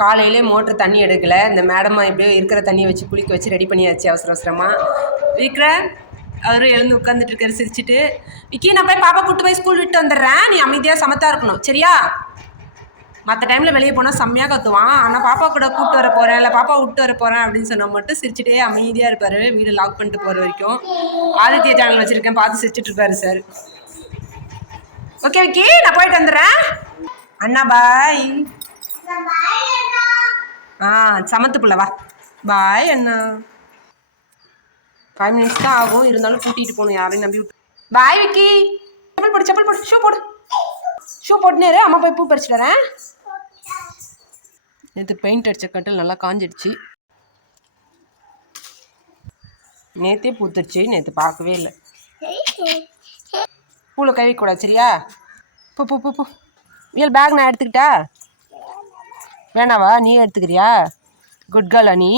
காலையிலே மோட்ரு தண்ணி எடுக்கலை. இந்த மேடம்மா எப்படியோ இருக்கிற தண்ணியை வச்சு குளிக்க வச்சு ரெடி பண்ணியாச்சு அவசர அவசரமாக. விக்ரம் அவரும் எழுந்து உட்காந்துட்டு இருக்காரு சிரிச்சுட்டு. விக்கி, நான் போய் பாப்பா கூட்டு போய் ஸ்கூல் விட்டு வந்துடுறேன், நீ அமைதியாக சமத்தா இருக்கணும் சரியா? மற்ற டைமில் வெளியே போனால் செம்மையாக கற்றுவான், ஆனால் பாப்பா கூட கூப்பிட்டு வர போகிறேன் இல்லை பாப்பா விட்டு வர போகிறேன் அப்படின்னு சொன்னால் மட்டும் சிரிச்சுட்டே அமைதியாக இருப்பார். வீடு லாக் பண்ணிட்டு போகிற வரைக்கும். ஆதித்ய சேனல் வச்சுருக்கேன், பார்த்து சிரிச்சுட்டு இருப்பாரு சார். ஓகே விக்கி, நான் போயிட்டு வந்துடுறேன். அண்ணா பாய். சமத்து பிள்ளை வா. பாய் அண்ணா. 5 minutes தான் ஆகும், இருந்தாலும் கூட்டிகிட்டு போகணும், யாரையும் நம்பி விட்டு. பாய் விக்கி. செப்பல் போடு, செப்பல் போடு, ஷூ போடு. ஷூ போட்டுனேரு, அம்மா போய் பூ பறிச்சுட்டு வரேன். நேற்று பெயிண்ட் அடித்த கட்டில் நல்லா காஞ்சிடுச்சு. நேற்றே பூத்துடுச்சு, நேற்று பார்க்கவே இல்லை. பூவில் கை வைக்கக்கூடாது சரியா? பூ பூ பூ பூ. இயல் பேக் நான் எடுத்துக்கிட்டா வேணாவா? நீ எடுத்துக்கிறியா? குட் கேர்ளா நீ?